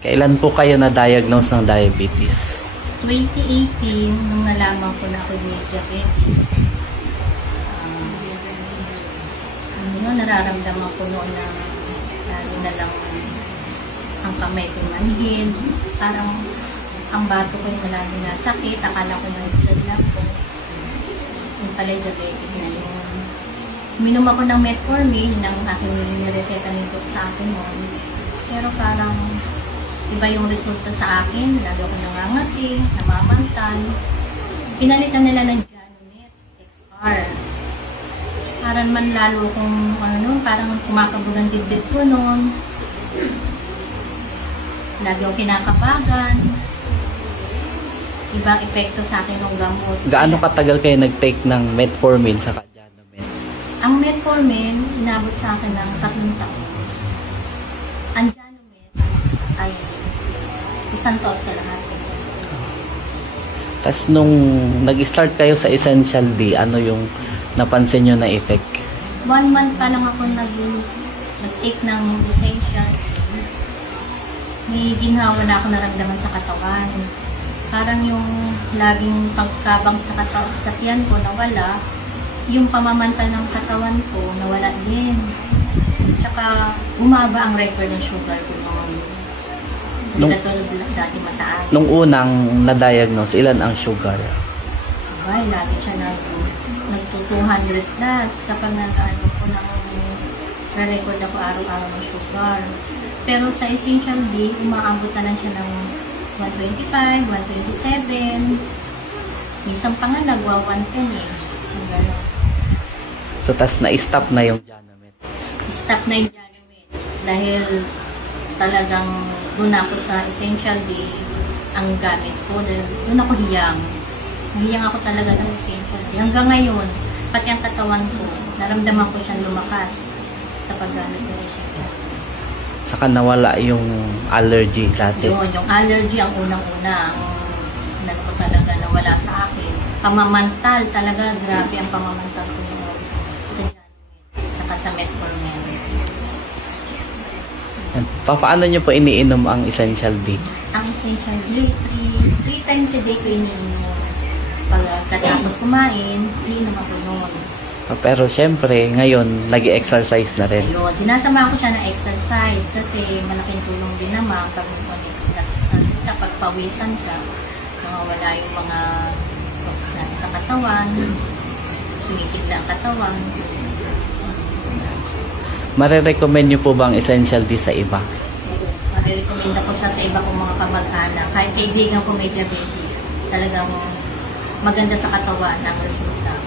Kailan po kayo na-diagnose ng diabetes? 2018, nung nalaman ko na ako may diabetes, nararamdaman ko noon na lalo na lang ang kamay ko manhid, parang ang bato ko yung lalo na sakit, akala ko nagdadlap ko. Yung pala diabetic na yun. Minom ako ng metformin ng aking nireseta nito sa akin noon. Pero parang iba yung resulta sa akin, lalo ko nangangati, namamantan. Pinalitan nila ng Janomet XR. Parang man lalo kung parang kumakabog ang dibdib ko noon. Lagi akong kinakabagan. Ibang epekto sa akin ng gamot. Gaano katagal kayo nag-take ng metformin sa Janomet? Ang metformin, inabot sa akin ng 3 taon. Ang Janomet ay 1 taon kalahati. Tapos nung nag-start kayo sa Essential D, ano yung napansin nyo na effect? 1 month pa lang ako nag-take ng Essential. May ginhawa na ako naramdaman sa katawan. Parang yung laging pagkabang sa katawan, sa tiyan ko nawala. Yung pamamantal ng katawan ko nawala din. Tsaka umaba ang record ng sugar ko noon. Hindi na tulad dati mataas. Nung unang na-diagnose, ilan ang sugar? Ay, lagi siya nag-200 plus kapag nag-ano ko ng re-record ako araw-araw ng sugar. Pero sa Essential D, umaabot na lang siya ng 125, 127. Minsan pa nga nagwa-110 eh. So, tas na-stop na yung Janomet? Stop na yung Janomet. Dahil talagang doon ako sa Essential D ang gamit ko. Dahil doon ako hiyang. Hiyang ako talaga ng Essential D. Hanggang ngayon, pati ang katawan ko, naramdaman ko siyang lumakas sa paggamit ng Essential D. Saka nawala yung allergy dati. Yung allergy ang unang-una. Ang ko talaga nawala sa akin. Pamamantal talaga. Grabe ang pamamantal ko noon sa Janomet. Saka sa metformin. Paano nyo po iniinom ang Essential D? Ang Essential D, 3 times a day ko iniinom. Pagkatapos kumain, iniinom ako noon. Pero syempre, ngayon, nag-exercise na rin. Ayun, sinasama ko siya ng exercise kasi malaking tulong din naman pag nag-exercise ka, pag pawisan ka, wala yung mga toxins natin sa katawan, sumisigla ang katawan. Marirecommend nyo po bang Essential D sa iba? Marirecommend ko siya sa iba kong mga kamag-anak. Kahit kaibigan ko may diabetes, talagang maganda sa katawan ang resulta.